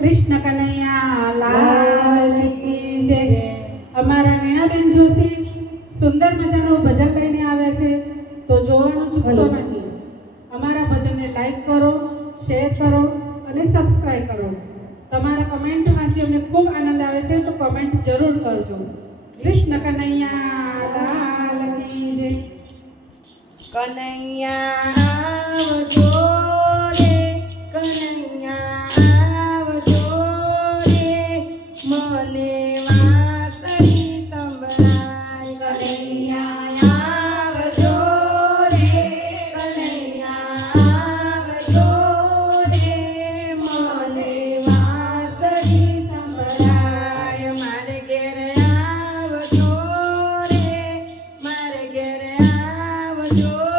કૃષ્ણ કનૈયા લાલ કી અમારા મીણાબેન જોશી સુંદર મજાનું ભજન કરીને આવ્યા છે. તો જોવાનું ચૂકશો નથી. અમારા ભજનને લાઈક કરો શેર કરો અને સબસ્ક્રાઈબ કરો. તમારા કમેન્ટ વાંચી અમને ખૂબ આનંદ આવે છે તો કમેન્ટ જરૂર કરજો. કૃષ્ણ કનૈયા લાલ કી કનૈયા ¡No!